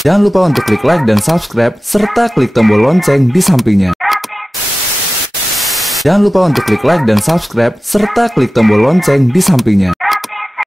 Jangan lupa untuk klik like dan subscribe, serta klik tombol lonceng di sampingnya. Jangan lupa untuk klik like dan subscribe, serta klik tombol lonceng di sampingnya.